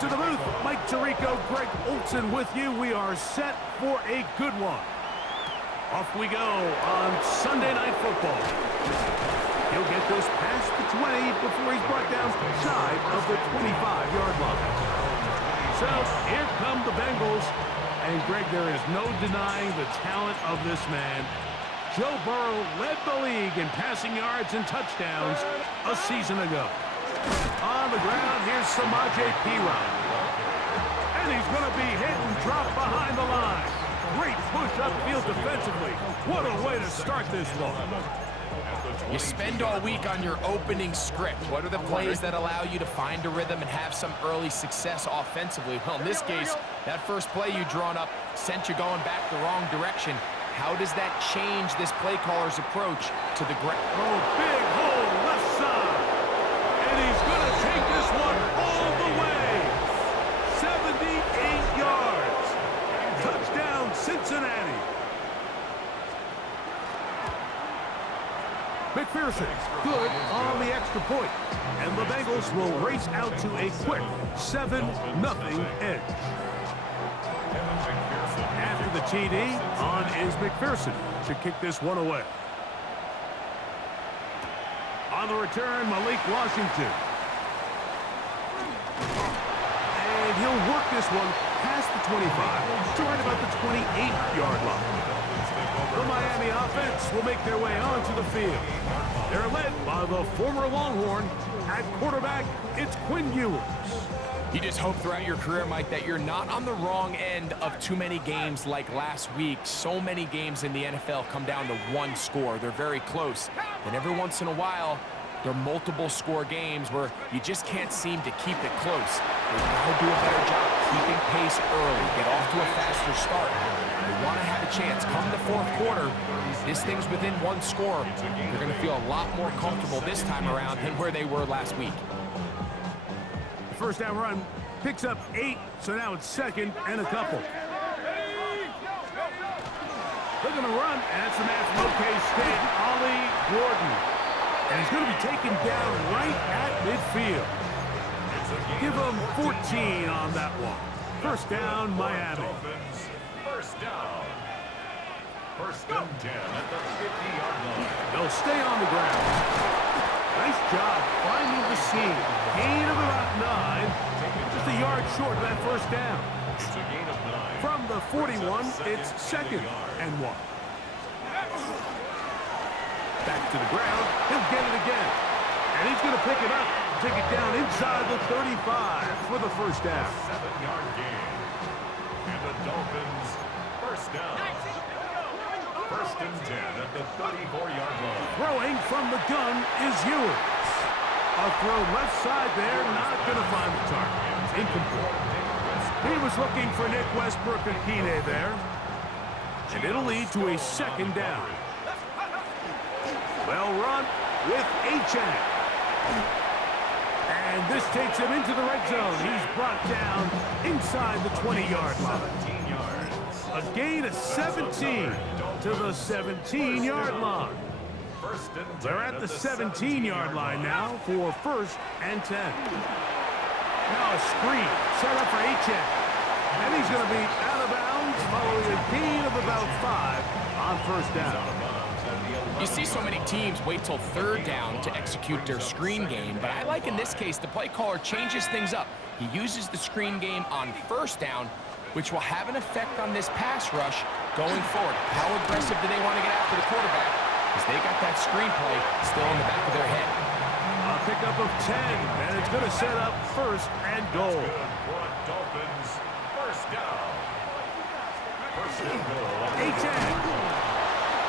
to the booth. Mike Tirico, Greg Olson with you. We are set for a good one. Off we go on Sunday Night Football. He'll get this past the 20 before he's brought down shy of the 25-yard line. So here come the Bengals. And Greg, there is no denying the talent of this man. Joe Burrow led the league in passing yards and touchdowns a season ago. On the ground, here's Samaje Perine. And he's going to be hit and dropped behind the line. Great push upfield defensively. What a way to start this ball. You spend all week on your opening script. What are the plays that allow you to find a rhythm and have some early success offensively? Well, in this case, that first play you drawn up sent you going back the wrong direction. How does that change this play caller's approach to the ground? Oh, big hole left side. And he's going to take this one all the way. 78 yards. Touchdown, Cincinnati. McPherson, good on the extra point. And the Bengals will race out to a quick 7-0 edge. After the TD, on is McPherson to kick this one away. On the return, Malik Washington. And he'll work this one past the 25 to right about the 28-yard line. The Miami offense will make their way onto the field. They're led by the former Longhorn. At quarterback, it's Quinn Ewers. You just hope throughout your career, Mike, that you're not on the wrong end of too many games like last week. So many games in the NFL come down to one score. They're very close. And every once in a while, there are multiple score games where you just can't seem to keep it close. They've got to do a better job keeping pace early, get off to a faster start. They want to have a chance. Come the fourth quarter, this thing's within one score. They're going to feel a lot more comfortable this time around than where they were last week. The first down run picks up 8, so now it's second and a couple. They're going to run, and that's the man from OK State, Ollie Gordon. And he's going to be taken down right at midfield. Give him 14 on that one. First down, Miami. First down. First and 10 at the 50-yard line. They'll stay on the ground. Nice job finding the seam. Gain of about 9. Just a yard short of that first down. It's a gain of 9. From the 41, it's second and 1. Back to the ground. He'll get it again. And he's going to pick it up. Take it down inside the 35 for the first down. 7-yard gain. And the Dolphins first down. First and 10 at the 34-yard line. Throwing from the gun is Ewers. A throw left side there, not going to find the target. Incomplete. He was looking for Nick Westbrook-Akine there. And it'll lead to a second down. Well run with Achane. And this takes him into the red zone. He's brought down inside the 20-yard line. 17 yards. A gain of 17 to the 17-yard line. First and 10 They're at the 17-yard line now for first and 10. Now a screen set up for Achane. And he's going to be out of bounds following a gain of about 5 on first down. You see so many teams wait till third down to execute their screen game, but I like in this case the play caller changes things up. He uses the screen game on first down, which will have an effect on this pass rush going forward. How aggressive do they want to get after the quarterback? Because they got that screen play still in the back of their head. A pickup of 10, and it's going to set up first and goal. Dolphins first down. First and goal. Achane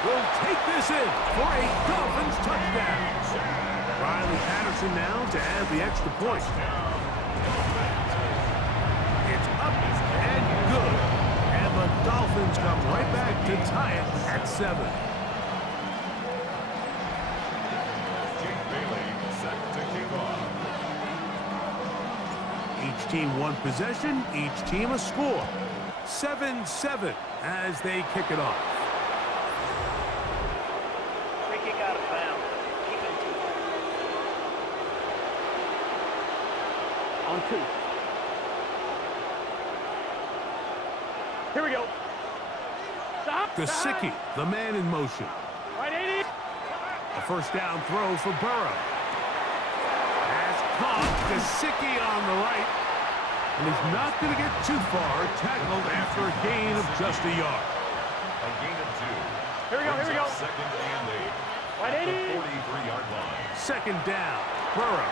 will take this in for a Dolphins touchdown. Riley Patterson now to add the extra point. It's up and good. And the Dolphins come right back to tie it at 7. Jake Bailey set to kick off. Each team one possession, each team a score. 7-7 as they kick it off. Free kick out of bounds. Keep it 2. 2. Here we go. Stop. Gesicki, the man in motion. Right, 80. A first down throw for Burrow. Pass caught. Gesicki on the right. And he's not going to get too far. Tackled after a gain of just a yard. A gain of 2. Here we go, here we go. Second and 8. Right, At 80. the 43-yard line. Second down. Burrow.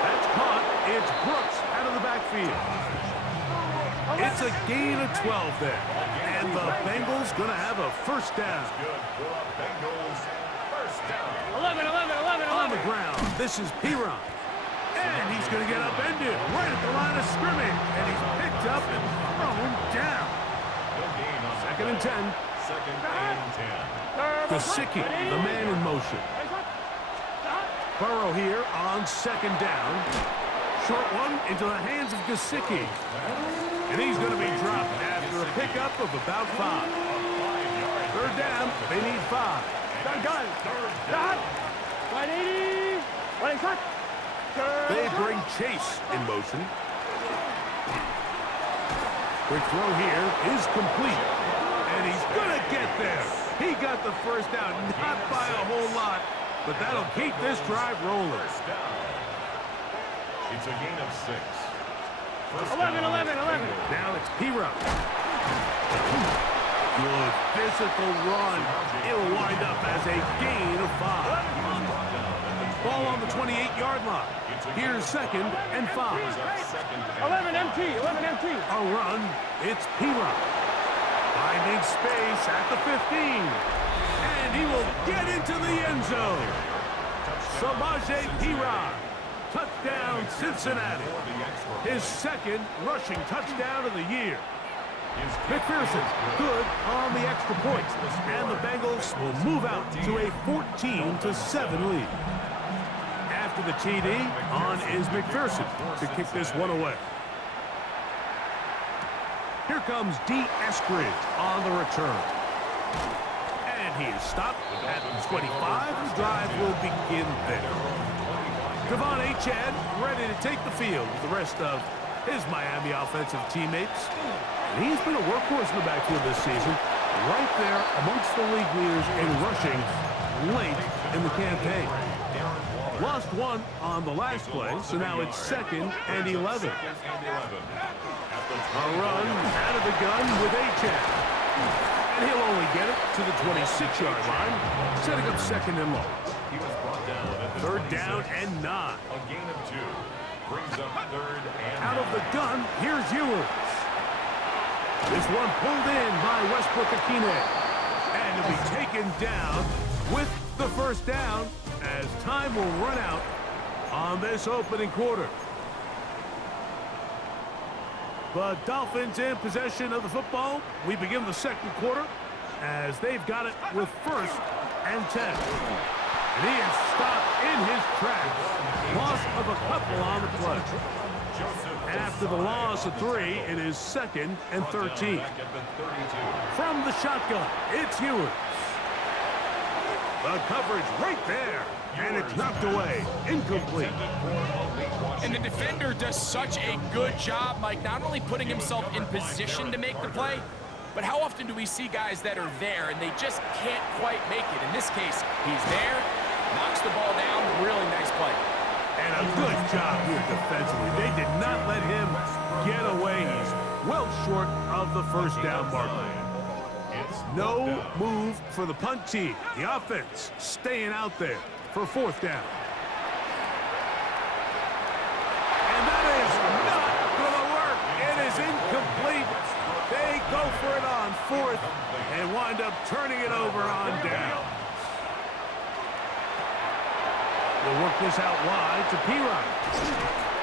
That's caught. It's Brooks out of the backfield. It's a gain of 12 there. And the Bengals going to have a first down. Good for the Bengals. First down. 11. On the ground, this is Piron. And he's going to get upended right at the line of scrimmage. And he's picked up and thrown down. No gain on Second and 10. Second and 10. Gesicki, the man in motion. Burrow here on second down. Short one into the hands of Gesicki. And he's going to be dropped after a pickup of about 5. Third down, they need 5. Gun. Stop. Right, 80. Right, cut. They bring Chase in motion. Quick throw here is complete. And he's going to get there. He got the first down, not by a whole lot, but that'll keep this drive rolling. First down. It's a gain of 6. First 11. down. Now it's Piron. Good physical run. It'll wind up as a gain of 5. Ball on the 28-yard line. Here's second and 5. 11 MT. A run. It's Piron. Finding space at the 15. And he will get into the end zone. Samaje Piron. Touchdown, Cincinnati. His second rushing touchdown of the year. McPherson, good on the extra point. And the Bengals will move out to a 14-7 lead. After the TD, on is McPherson to kick this one away. Here comes D. Eskridge on the return. And he is stopped at the 25. The drive will begin there. Devon Achane ready to take the field with the rest of his Miami offensive teammates. And he's been a workhorse in the backfield this season, right there amongst the league leaders in rushing late in the campaign. Lost one on the last play, so now it's second and 11. A run out of the gun with Achane. And he'll only get it to the 26-yard line, setting up second and long. He was brought down at the Third down 26. and 9. A gain of 2. Brings up third and Out of the gun, here's Ewers. This one pulled in by Westbrook Akine. And to be taken down with the first down as time will run out on this opening quarter. The Dolphins in possession of the football. We begin the second quarter as they've got it with first and 10. And he is stopped in his tracks. Loss of a couple on the play. After the loss of 3, it is second and 13. From the shotgun, it's Ewers. The coverage right there. And it's knocked away. Incomplete. And the defender does such a good job, Mike, not only putting himself in position to make the play, but how often do we see guys that are there and they just can't quite make it? In this case, he's there, knocks the ball down, really nice play. And a good job here defensively. They did not let him get away. He's well short of the first down marker. No move for the punt team. The offense staying out there for fourth down. And that is not going to work. It is incomplete. They go for it on fourth and wind up turning it over on down. They'll work this out wide to Piron.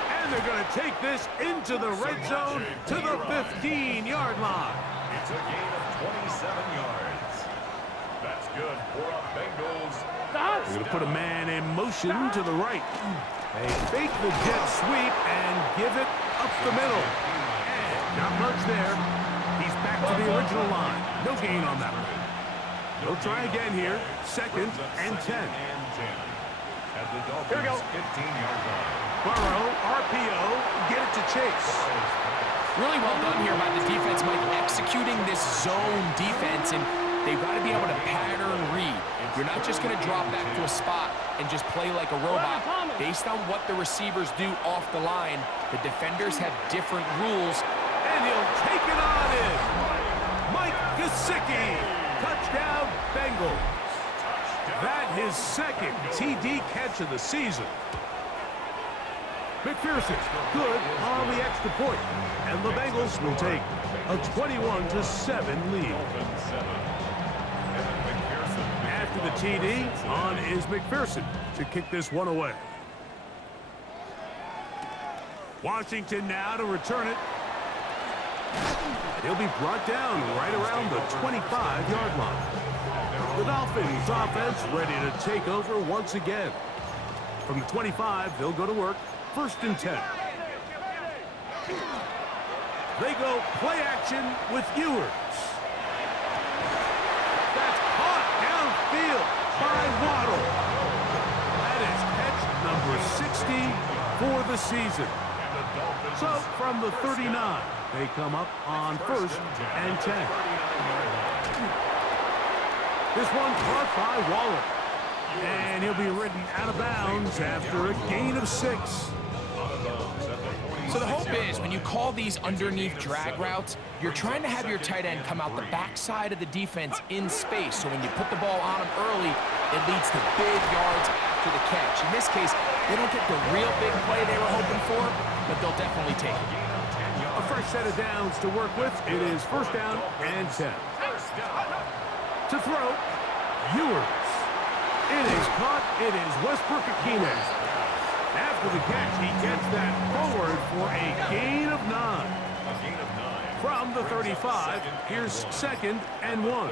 And they're going to take this into the red zone to the 15-yard line. It's a gain of 27 yards. That's good for a Bengals. They're going to put a man in motion to the right. They fake the jet sweep and give it up the middle. And not much there. He's back to the original line. No gain on that one. They'll try again here. Second and 10. At the Dolphins' 15-yard line. Burrow, RPO, get it to Chase. Really well done here by the defense, Mike, executing this zone defense, and they've got to be able to pattern read. You're not just going to drop back to a spot and just play like a robot. Based on what the receivers do off the line, the defenders have different rules. And he'll take it on in. Mike Gesicki. Touchdown, Bengals. That his second TD catch of the season. McPherson, good on the extra point. And the Bengals will take a 21-7 lead. After the TD, on is McPherson to kick this one away. Washington now to return it. And he'll be brought down right around the 25-yard line. The Dolphins offense ready to take over once again. From the 25, they'll go to work. 1st and 10. They go play action with Ewers. That's caught downfield by Waddle. That is catch number 60 for the season. So from the 39, they come up on 1st and 10. This one caught by Waller. And he'll be ridden out of bounds after a gain of 6. So the hope is when you call these underneath drag routes, you're trying to have your tight end come out the backside of the defense in space. So when you put the ball on him early, it leads to big yards after the catch. In this case, they don't get the real big play they were hoping for, but they'll definitely take it. A fresh set of downs to work with. It is 1st down and 10. To throw, Ewers. It is caught. It is Westbrook-Ikhine. After the catch, he gets that forward for a gain of 9. From the 35, here's 2nd and 1. A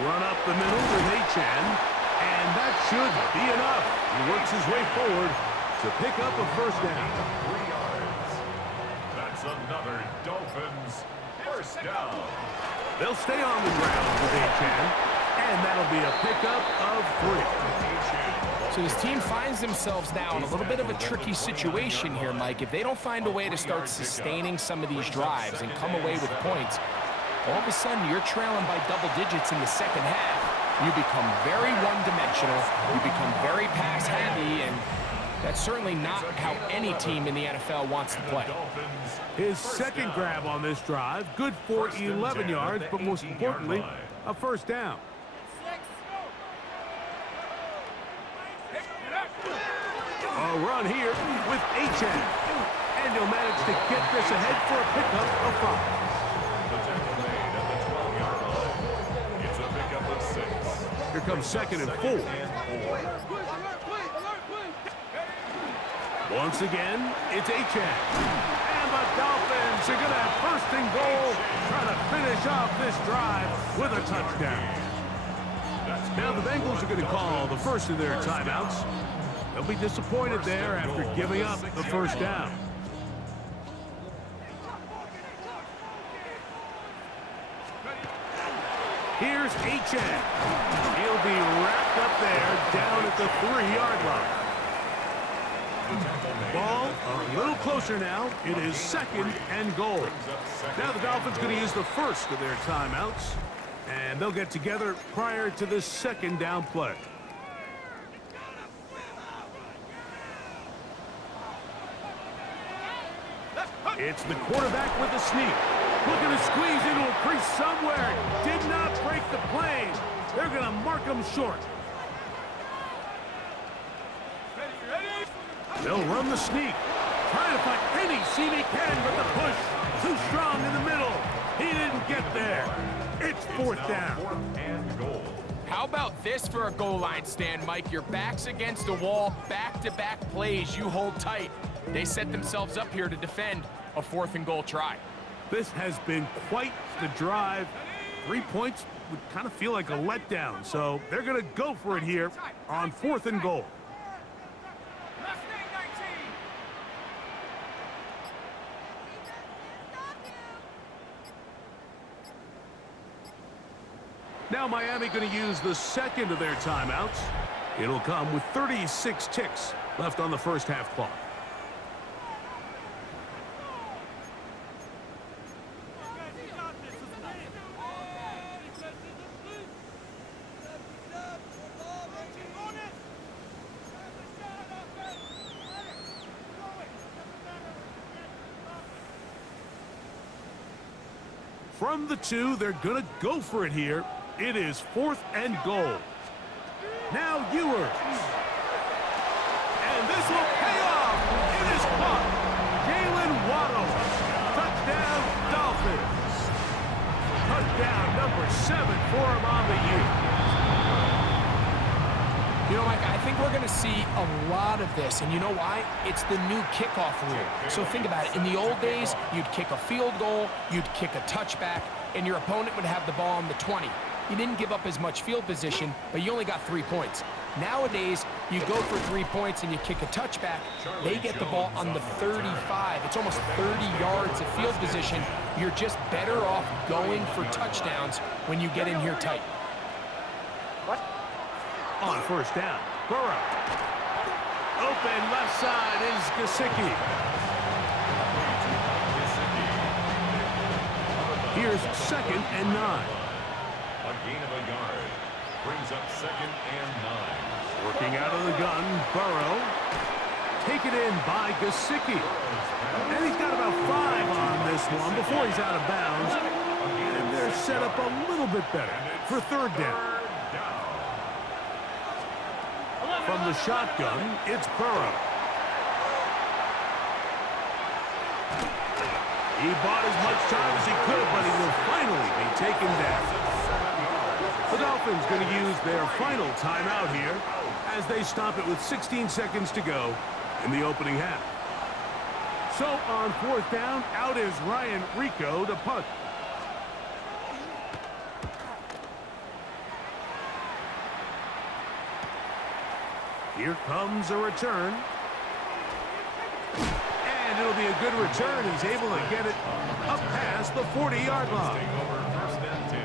run up the middle with Achane, and that should be enough. He works his way forward to pick up a 1st down. 3 yards. That's another Dolphins 1st down. They'll stay on the ground with Achane, and that'll be a pickup of 3. So this team finds themselves now in a little bit of a tricky situation here, Mike. If they don't find a way to start sustaining some of these drives and come away with points, all of a sudden you're trailing by double digits in the 2nd half. You become very one-dimensional. You become very pass-heavy, and that's certainly not how any team in the NFL wants to play. His 2nd grab on this drive, good for 11 yards, but most importantly, a 1st down. A run here with Achane. And he'll manage to get this ahead for a pickup of 5. The tackle made at the 12-yard line. It's a pickup of 6. Here comes 2nd and 4. Once again, it's Achane. And the Dolphins are going to have 1st and goal, trying to finish off this drive with a touchdown. Now the Bengals are going to call the first of their timeouts. They'll be disappointed there after giving up the 1st down. Here's Achane. He'll be wrapped up there down at the 3-yard line. Ball a little closer now. It is 2nd and goal. Now the Dolphins going to use the first of their timeouts, and they'll get together prior to this 2nd down play. It's the quarterback with the sneak. Looking to squeeze into a crease somewhere. Did not break the plane. They're going to mark him short. They'll run the sneak. Trying to find any seam he can, but the push too strong in the middle. He didn't get there. It's 4th down. 4th and goal. How about this for a goal line stand, Mike? Your back's against the wall, back-to-back plays you hold tight. They set themselves up here to defend a 4th and goal try. This has been quite the drive. 3 points would kind of feel like a letdown, so they're going to go for it here on 4th and goal. Now Miami going to use the 2nd of their timeouts. It'll come with 36 ticks left on the 1st half clock. From the 2, they're going to go for it here. It is 4th and goal. Now Ewers. And this will pay off. It is caught. Jalen Waddle. Touchdown, Dolphins. Touchdown number 7 for him on the year. You know, Mike, I think we're going to see a lot of this, and you know why? It's the new kickoff rule. So think about it. In the old days, you'd kick a field goal, you'd kick a touchback, and your opponent would have the ball on the 20. You didn't give up as much field position, but you only got 3 points. Nowadays, you go for 3 points and you kick a touchback. They get the ball on the 35. It's almost 30 yards of field position. You're just better off going for touchdowns when you get in here tight. On 1st down, Burrow. Open left side is Gesicki. Here's 2nd and 9. A gain of a yard. Brings up 2nd and 9. Working out of the gun, Burrow. Taken in by Gesicki. And he's got about 5 on this one before he's out of bounds. And they're set up a little bit better for 3rd down. From the shotgun, it's Burrow. He bought as much time as he could, but he will finally be taken down. The Dolphins going to use their final timeout here as they stop it with 16 seconds to go in the opening half. So on 4th down, out is Ryan Rico to punt. Here comes a return. And it'll be a good return. He's able to get it up past the 40-yard line. Taking over 1st and 10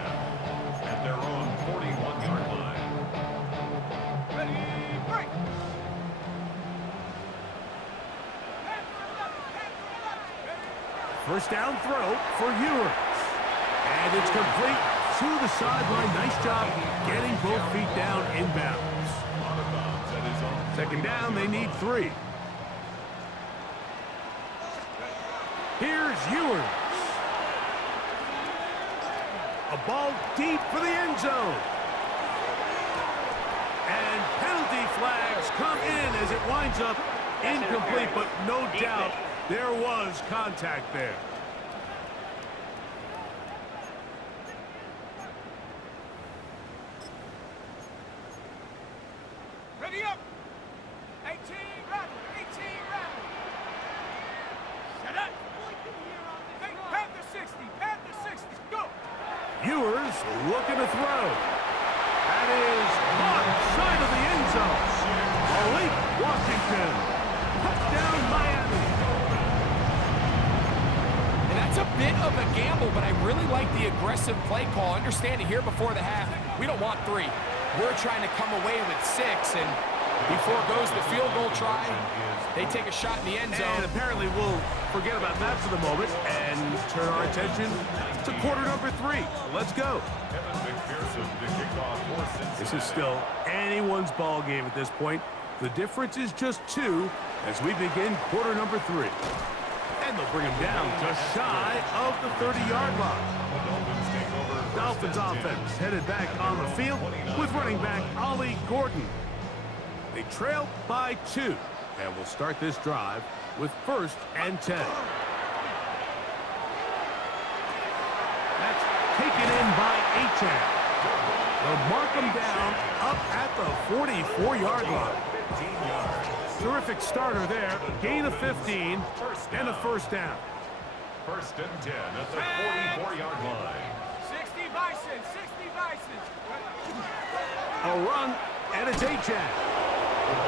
at their own 41-yard line. Ready, break. First down throw for Ewers. And it's complete to the sideline. Nice job getting both feet down inbounds. 2nd down, they need 3. Here's Ewers. A ball deep for the end zone. And penalty flags come in as it winds up incomplete, but no doubt there was contact there. Ready up. 18, rattle. 18, rattle. Set up. Hey, Panther 60, Panther 60, go. Ewers looking to throw. That is caught side of the end zone. Malik Washington. Touchdown, Miami. And that's a bit of a gamble, but I really like the aggressive play call. Understanding here before the half, we don't want 3. We're trying to come away with 6, and before goes the field goal try. They take a shot in the end zone. And apparently we'll forget about that for the moment and turn our attention to quarter number 3. Let's go. This is still anyone's ball game at this point. The difference is just 2 as we begin quarter number 3. And they'll bring him down just shy of the 30-yard line. Dolphins offense headed back on the field with running back Ollie Gordon. They trail by 2, and will start this drive with 1st and 10. That's taken in by Achane. They'll mark him down up at the 44-yard line. Terrific starter there. Gain of 15 and a 1st down. 1st and 10 at the 44-yard line. 60 Bison, 60 Bison. A run, and it's Achane.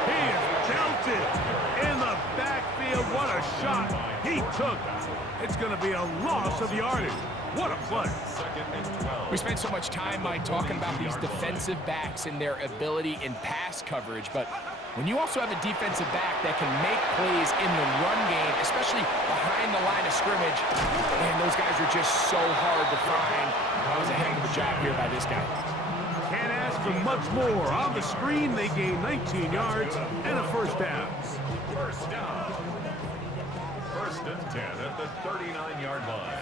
He is belted in the backfield. What a shot he took. It's going to be a loss of yardage. What a play. 2nd and 12. We spent so much time, Mike, talking about these defensive backs and their ability in pass coverage, but when you also have a defensive back that can make plays in the run game, especially behind the line of scrimmage, man, those guys are just so hard to find. That was a heck of a job here by this guy. Can't ask for much more. On the screen, they gain 19 yards and a 1st down. 1st down. 1st and 10 at the 39-yard line.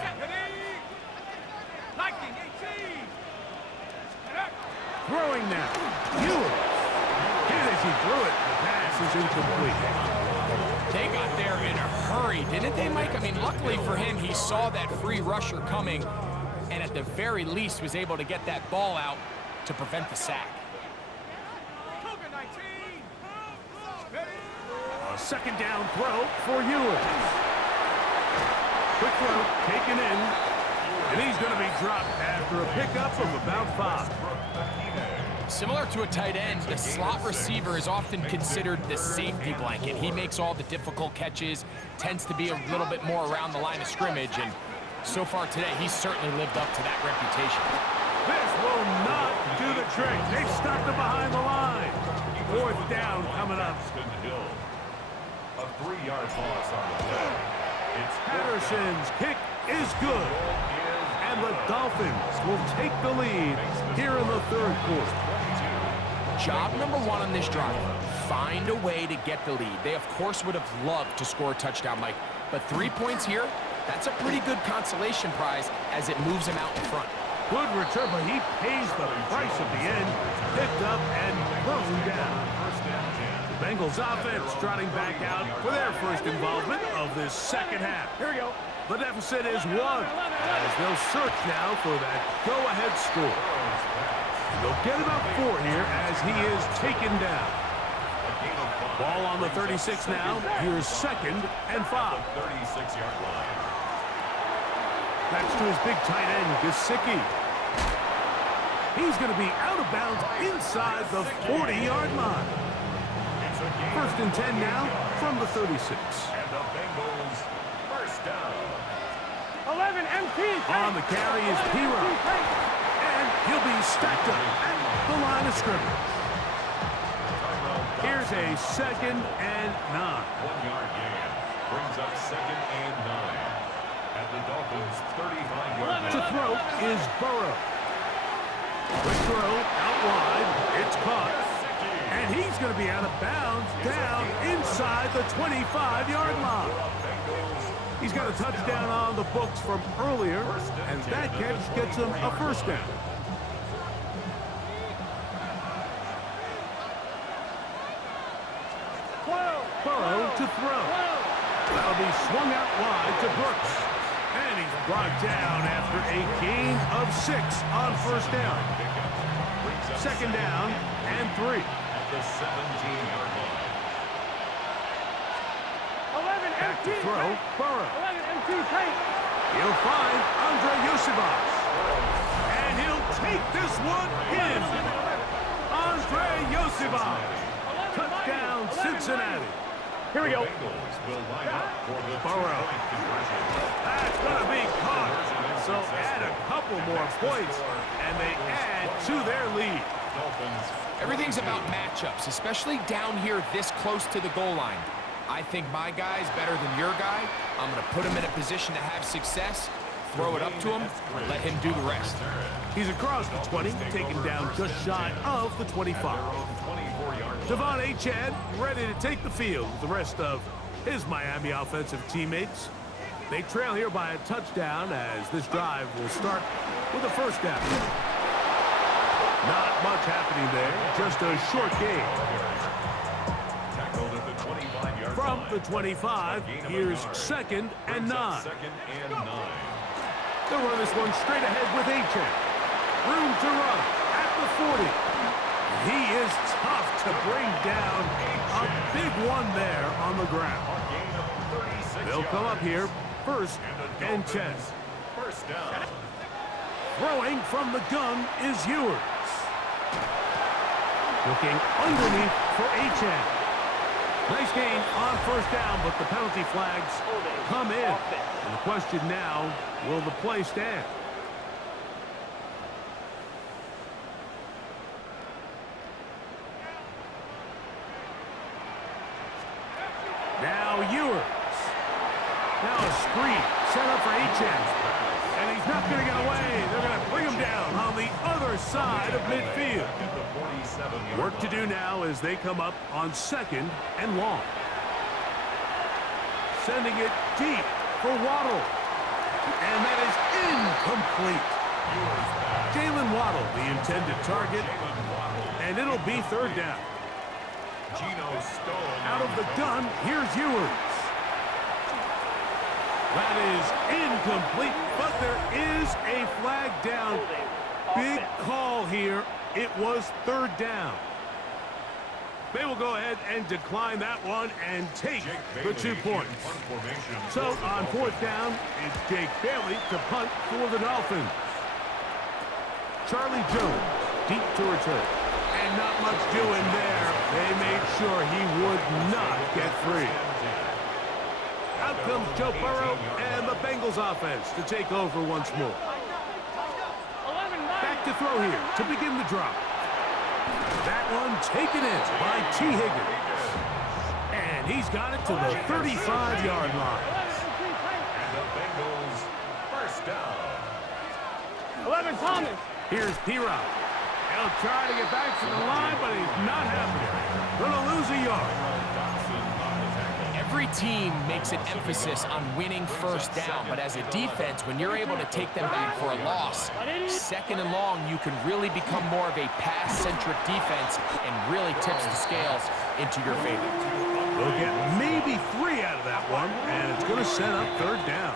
Throwing now. Ewers. Hit as he threw it. The pass is incomplete. They got there in a hurry, didn't they, Mike? I mean, luckily for him, he saw that free rusher coming and at the very least was able to get that ball out to prevent the sack. A second down throw for Ewers. Quick throw taken in, and he's going to be dropped after a pickup of about 5. Similar to a tight end, the slot receiver is often considered the safety blanket. He makes all the difficult catches, tends to be a little bit more around the line of scrimmage, and so far today, he's certainly lived up to that reputation. This will not do the trick. They've stopped him behind the line. 4th down coming up. A 3-yard loss on the play. Patterson's kick is good. And the Dolphins will take the lead here in the 3rd quarter. Job number 1 on this drive, find a way to get the lead. They, of course, would have loved to score a touchdown, Mike, but 3 points here, that's a pretty good consolation prize as it moves him out in front. Good return, but he pays the price at the end. Picked up and thrown down. The Bengals offense trotting back out for their first involvement of this second half. Here we go. The deficit is 1 as they'll search now for that go-ahead score. They'll get about 4 here as he is taken down. Ball on the 36 now. Here's 2nd and 5. 36-yard line. That's to his big tight end, Gesicki. He's going to be out of bounds inside the 40-yard line. 1st and 10 now from the 36. And the Bengals first down. 11 MT. On the carry is Piro. And he'll be stacked up at the line of scrimmage. Here's a 2nd and 9. 1-yard gain brings up 2nd and 9. At the Dolphins' 35-yard line. To throw is Burrow. Quick throw out wide. It's caught. And he's going to be out of bounds down inside the 25-yard line. He's got a touchdown on the books from earlier, and that catch gets him a 1st down. Burrow to throw. That'll be swung out wide to Brooks. And he's brought down after a gain of 6 on 1st down. 2nd down and 3. At the 17-yard line. Back to throw, Burrow. 11 MT tight. He'll find Andre Yosibas. And he'll take this one in. Andre Yosibas. Touchdown, Cincinnati. Here we go. Bengals will line up for the Burrow. two-point conversion. That's going to be caught. So add a couple more points, and they add to their lead. Dolphins. Everything's about matchups, especially down here this close to the goal line. I think my guy's better than your guy. I'm going to put him in a position to have success, throw it up to him, and let him do the rest. He's across the 20, taken down just shy of the 25. Devon Achane ready to take the field with the rest of his Miami offensive teammates. They trail here by a touchdown as this drive will start with a 1st down. Not much happening there, just a short gain. Tackled at the 25-yard From line. the 25, here's 2nd and 9. 2nd and 9. They'll run this one straight ahead with Achane. Room to run at the 40. He is tough to bring down. A big one there on the ground. Gain of 36 They'll come up here 1st and 10. First down. Throwing from the gun is Ewers. Looking underneath for Achane. Nice gain on 1st down, but the penalty flags come in. And the question now, will the play stand? Now Ewers. Now a screen set up for Achane. And he's not going to get away. They're going to bring him down on the other side of midfield. Work to do now as they come up on 2nd and long. Sending it deep for Waddle. And that is incomplete. Jalen Waddle, the intended target, and it'll be third down. Out of the gun, here's Ewers. That is incomplete, but there is a flag down. Big call here. It was third down. They will go ahead and decline that one and take the 2 points. So on fourth down, it's Jake Bailey to punt for the Dolphins. Charlie Jones, deep to return. And not much doing there. They made sure he would not get free. Out comes Joe Burrow and the Bengals offense to take over once more. Back to throw here to begin the drop. That one taken in by T. Higgins. And he's got it to the 35-yard line. And the Bengals first down. 11, Thomas. Here's P-Rock. He'll try to get back to the line, but he's not happening. Gonna lose a yard. Every team makes an emphasis on winning first down, but as a defense, when you're able to take them back for a loss, second and long, you can really become more of a pass-centric defense and really tips the scales into your favor. They'll get maybe 3 out of that one, and it's going to set up third down.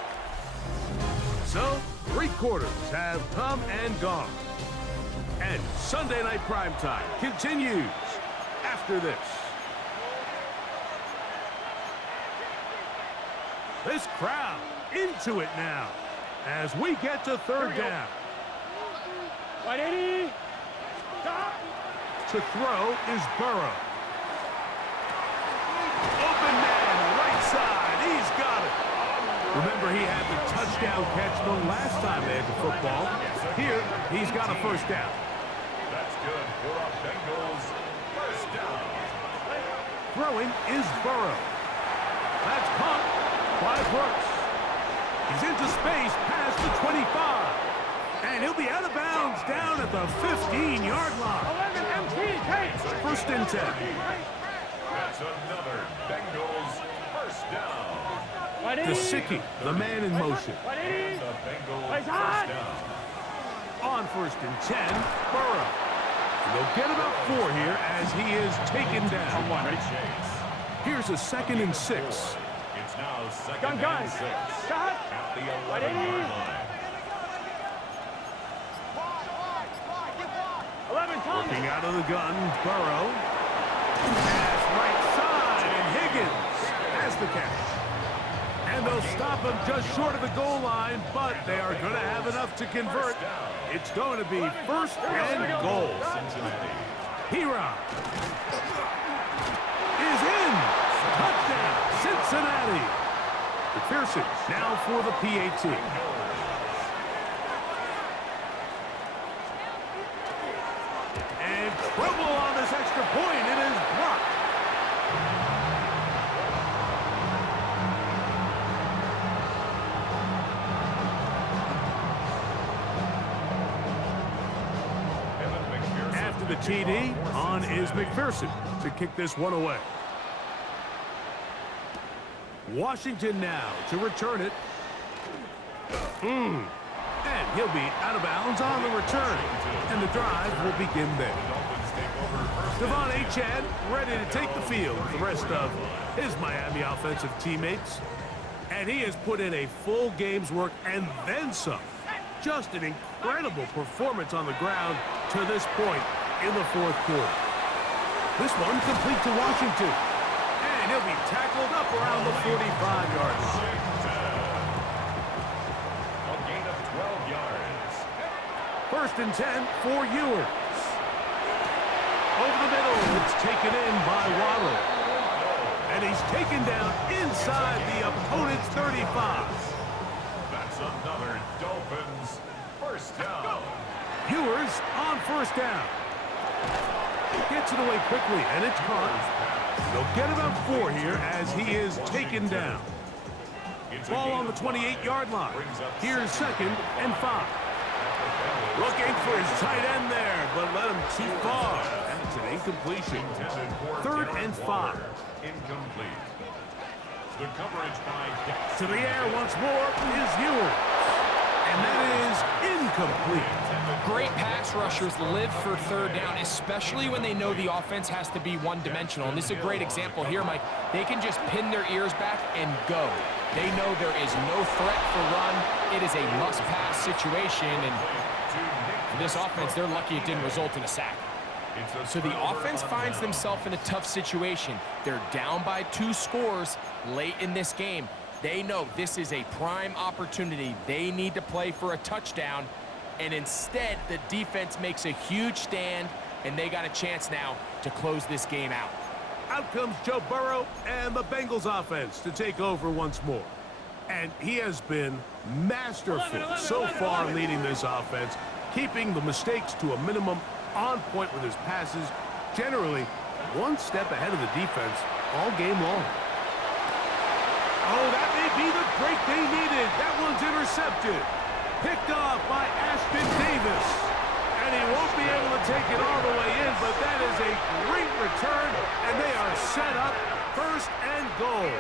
So, 3 quarters have come and gone. And Sunday Night Primetime continues after this. This crowd into it now as we get to third down. 180. To throw is Burrow. Open man, right side. He's got it. Remember, he had the touchdown catch the last time they had the football. Here, he's got a first down. That's good for a Bengals first down. Throwing is Burrow. That's caught by Brooks. He's into space past the 25. And he'll be out of bounds down at the 15-yard line. 11, MT, take. First and 10. That's another Bengals first down. 180. Gesicki, the man in motion. 180. The Bengals Place first hot. down. On first and 10, Burrow. And they'll get about 4 here as he is taken down. Chase. Here's a second and 6. It's now second Gun. and 6 Shot. at the 180. 11-yard line. 11, Thomas. Working out of the gun, Burrow. Pass right side, and Higgins has the catch. And they'll stop him just short of the goal line, but they are going to have enough to convert. It's going to be first and goal. P-Rock is in. Touchdown, Cincinnati. McPherson now for the PAT. And trouble on this extra point. It is blocked. After the TD, on is McPherson to kick this one away. Washington now to return it. And he'll be out of bounds on the return. And the drive will begin there. Devon Achane ready to take the field with the rest of his Miami offensive teammates. And he has put in a full game's work and then some. Just an incredible performance on the ground to this point in the fourth quarter. This one complete to Washington. And he'll be tackled up around the 45-yard line. A gain of 12 yards. First and 10 for Ewers. Over the middle, it's taken in by Waddle. And he's taken down inside the opponent's 35. That's another Dolphins first down. Ewers on first down. Gets it away quickly, and it's caught. They'll get about 4 here as he is taken down. Ball on the 28-yard line. Here's second and 5. Looking for his tight end there, but led him too far. That's an incompletion. Third and 5. Incomplete. The coverage by To the air once more is Ewers. And that is incomplete. Great pass rushers live for third down, especially when they know the offense has to be one-dimensional. And this is a great example here, Mike. They can just pin their ears back and go. They know there is no threat for run. It is a must-pass situation, and for this offense, they're lucky it didn't result in a sack. So the offense finds themselves in a tough situation. They're down by 2 scores late in this game. They know this is a prime opportunity. They need to play for a touchdown, and instead, the defense makes a huge stand, and they got a chance now to close this game out. Out comes Joe Burrow and the Bengals offense to take over once more. And he has been masterful so far leading this offense, keeping the mistakes to a minimum, on point with his passes, generally one step ahead of the defense all game long. Oh, that may be the break they needed. That one's intercepted. Picked off by Ashton Davis. And he won't be able to take it all the way in, but that is a great return, and they are set up first and goal.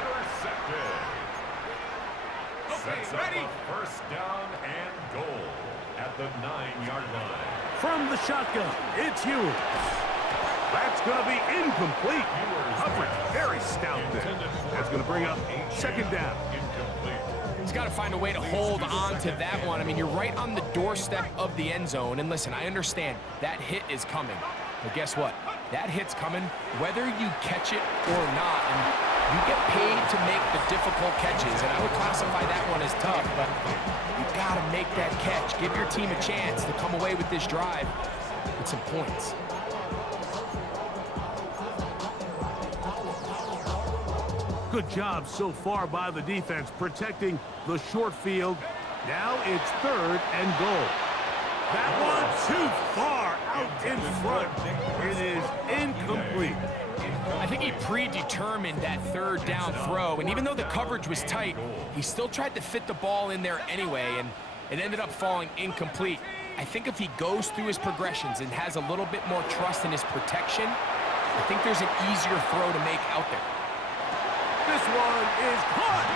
Sets up a first down and goal at the 9-yard line. From the shotgun, it's Ewers. That's going to be incomplete. Coverage very stout there. That's going to bring up second down. He's got to find a way to hold on to that one. I mean, you're right on the doorstep of the end zone. And listen, I understand that hit is coming. But guess what? That hit's coming whether you catch it or not. And you get paid to make the difficult catches. And I would classify that one as tough. But you got to make that catch. Give your team a chance to come away with this drive with some points. Good job so far by the defense protecting the short field. Now it's third and goal. That one too far out in front. It is incomplete. I think he predetermined that third down throw, and even though the coverage was tight, he still tried to fit the ball in there anyway, and it ended up falling incomplete. I think if he goes through his progressions and has a little bit more trust in his protection, I think there's an easier throw to make out there. This one is caught.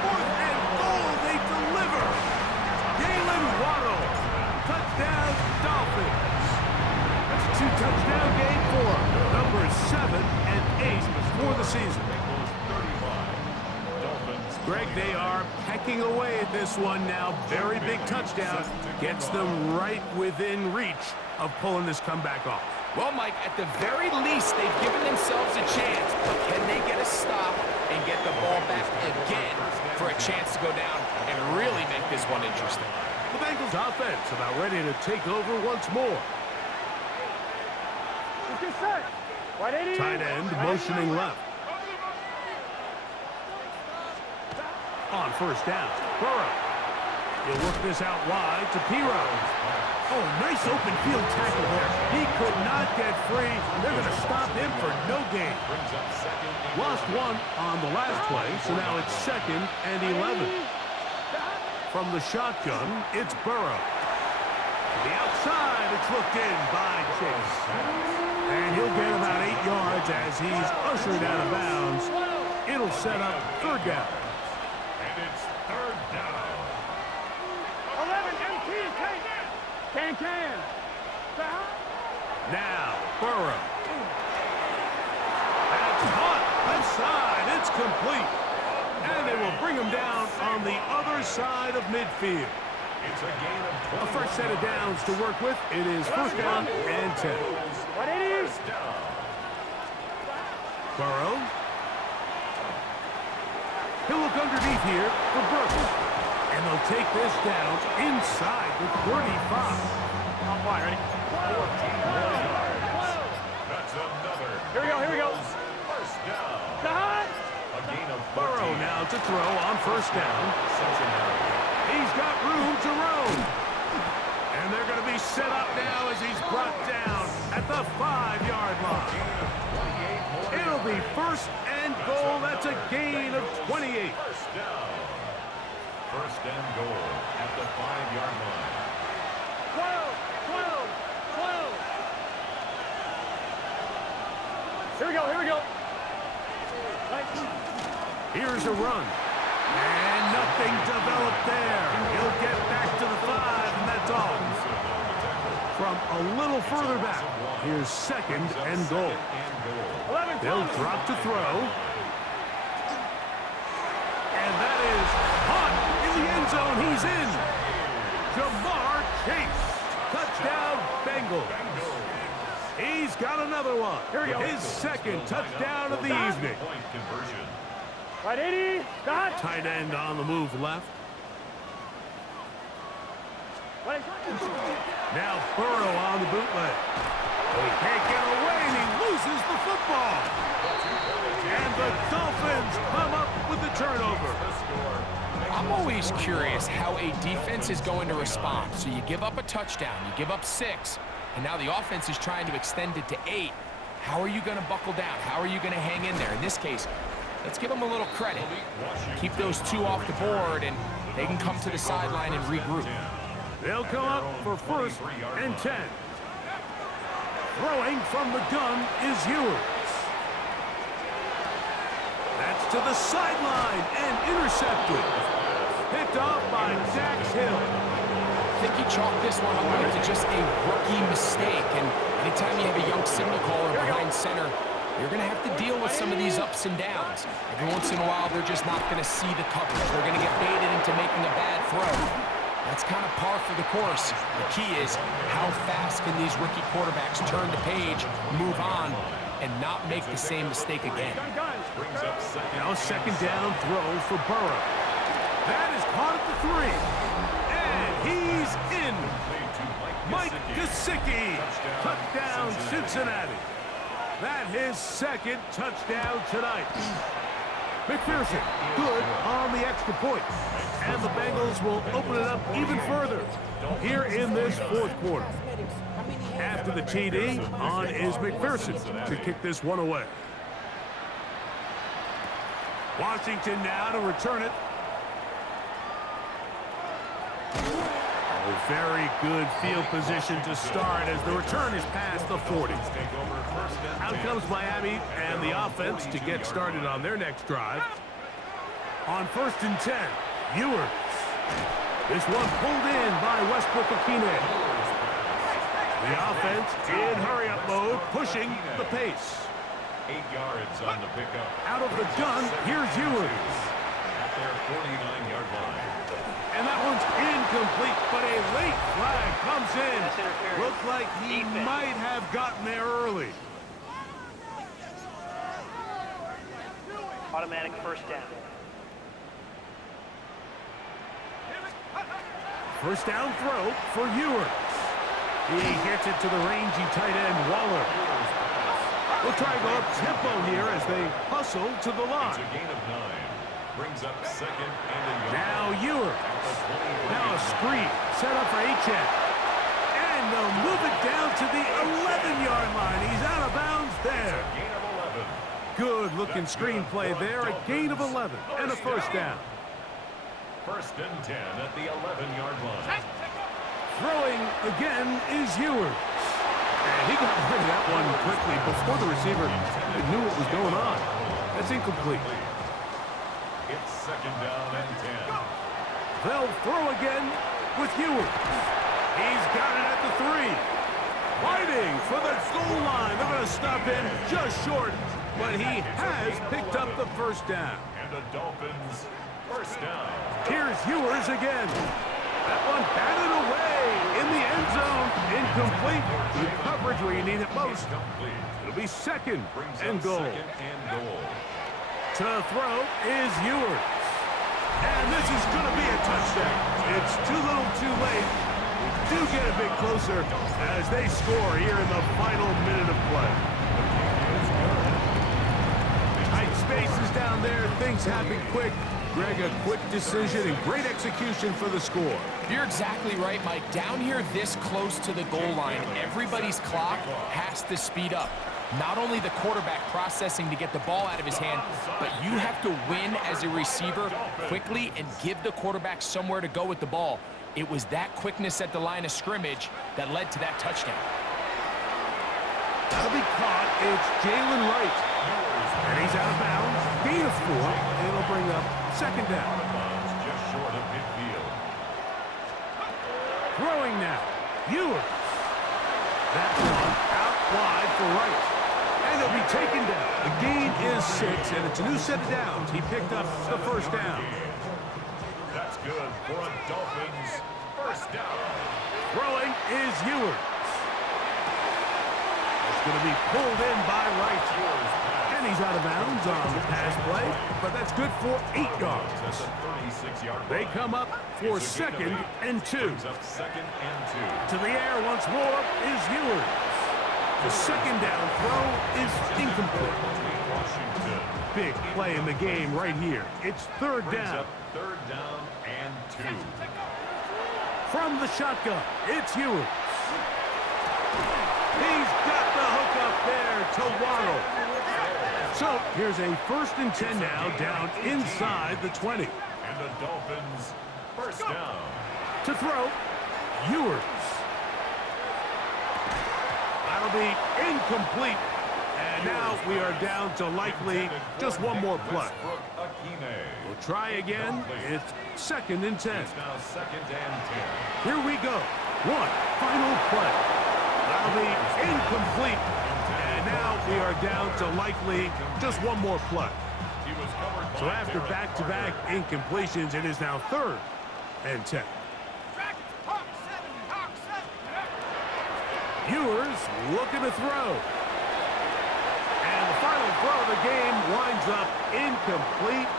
Fourth and goal, they deliver. Jalen Waddle, touchdown Dolphins. That's a 2-touchdown game for numbers 7 and 8 for the season. Greg, they are pecking away at this one now. Very big touchdown. Gets them right within reach of pulling this comeback off. Well, Mike, at the very least, they've given themselves a chance, but can they get a stop and get the ball back again for a chance to go down and really make this one interesting? The Bengals offense about ready to take over once more. Tight end motioning left. On first down, Burrow. He'll work this out wide to Piro. Oh, nice open field tackle there. He could not get free. They're going to stop him for no gain. Lost one on the last play, so now it's second and 11. From the shotgun, it's Burrow. To the outside, it's looked in by Chase. And he'll get about 8 yards as he's ushered out of bounds. It'll set up third down. And it's third down. 11, MT, can. Now, Burrow. That's caught. Left side. It's complete. And they will bring him down on the other side of midfield. It's a gain of 20. A fresh set of downs to work with. It is first down and 10. First down. Burrow. He'll look underneath here for Brooks. And they'll take this down inside the 35. On fire, ready? 14 more yards. That's another. Here we go. First down. A gain of 14. Burrow now to throw on first down. Cincinnati. He's got room to roam. And they're going to be set up now as he's brought down at the 5-yard line. It'll be first and goal. That's a gain of 28. First down. First and goal at the 5-yard line. 12. Here we go. Here's a run. And nothing developed there. He'll get back to the 5, and that's all. From a little further back, here's 2nd and goal. They'll drop to throw. And that is caught in the end zone. He's in. Jamar Chase. Touchdown, Bengals. He's got another one. His 2nd touchdown of the evening. Right, 80. Dot. Tight end on the move left. Now Burrow on the bootleg. He can't get away, and he loses the football. And the Dolphins come up with the turnover. I'm always curious how a defense is going to respond. So you give up a touchdown, you give up 6, and now the offense is trying to extend it to 8. How are you going to buckle down? How are you going to hang in there? In this case, let's give them a little credit. Keep those 2 off the board, and they can come to the sideline and regroup. They'll come up for 1st and 10. Throwing from the gun is Ewers. That's to the sideline and intercepted. Picked off by Dax Hill. I think he chalked this one up to just a rookie mistake. And anytime you have a young signal caller behind center, you're going to have to deal with some of these ups and downs. Every once in a while, they're just not going to see the coverage. They're going to get baited into making a bad throw. That's kind of par for the course. The key is how fast can these rookie quarterbacks turn the page, move on, and not make the same mistake again. Now 2nd down throw for Burrow. That is caught at the 3. And he's in. Mike Gesicki. Touchdown, Cincinnati. That his 2nd touchdown tonight. McPherson, good on the extra point. And the Bengals will open it up even further here in this 4th quarter. After the TD, on is McPherson to kick this one away. Washington now to return it. A very good field position to start as the return is past the 40. Out comes Miami and the offense to get started on their next drive. On 1st and 10, Ewers. This one pulled in by Westbrook-Akine. The offense in hurry-up mode, pushing the pace. 8 yards on the pickup. Out of the gun, here's Ewers. At their 49-yard line. And that one's incomplete, but a late flag comes in. Looks like he might have gotten there early. Automatic 1st down. 1st down throw for Ewers. He gets it to the rangy tight end, Waller. We'll try to go up tempo here as they hustle to the line. It's a gain of 9. Brings up 2nd and a yard. Now Ewers. Now a screen set up for Achane. And they'll move it down to the 11-yard line. He's out of bounds there. Gain of 11. Good-looking screenplay there. A gain of 11 and a 1st down. 1st and 10 at the 11-yard line. Throwing again is Ewers. And he got rid of that one quickly before the receiver knew what was going on. That's incomplete. It's 2nd down and 10. They'll throw again with Ewers. He's got it at the 3. Fighting for the goal line. They're going to stop him just short, but he has picked up the 1st down. And the Dolphins 1st down. Here's Ewers again. That one batted away in the end zone. Incomplete. Good coverage where you need it most. It'll be 2nd and goal. 2nd and goal. To throw is Ewers. And this is going to be a touchdown. It's too little too late. We do get a bit closer as they score here in the final minute of play. Tight spaces down there. Things happen quick. Greg, a quick decision and great execution for the score. You're exactly right, Mike. Down here this close to the goal line, everybody's clock has to speed up. Not only the quarterback processing to get the ball out of his hand, but you have to win as a receiver quickly and give the quarterback somewhere to go with the ball. It was that quickness at the line of scrimmage that led to that touchdown. That'll be caught. It's Jalen Wright. And he's out of bounds. Gain of 4. It'll bring up Second down. Just short of midfield. Throwing now. Ewers. That one out wide for right. And he'll be taken down. The gain is 6, and it's a new set of downs. He picked up the first down. That's good for a Dolphins first down. Throwing is Ewers. It's going to be pulled in by Wright. And he's out of bounds on the pass play, but that's good for 8 yards. That's a 36-yard They come up for second and 2. Second and 2. To the air once more is Ewers. The second down throw is incomplete. Washington. Big play in the game right here. It's third Brings down. up third down and 2. From the shotgun, it's Ewers. He's got the hook up there to Waddle. So here's a 1st and 10 now, down inside the 20. And the Dolphins first down. To throw, Ewers. That'll be incomplete. And now we are down to likely just one more play. We'll try again. It's 2nd and 10. It's now 2nd and 10. Here we go. One final play. That'll be incomplete. And now we are down to likely just one more play. He was covered So by after Derek back-to-back incompletions, it is now 3rd and 10. Ewers looking to throw. And the final throw of the game winds up incomplete.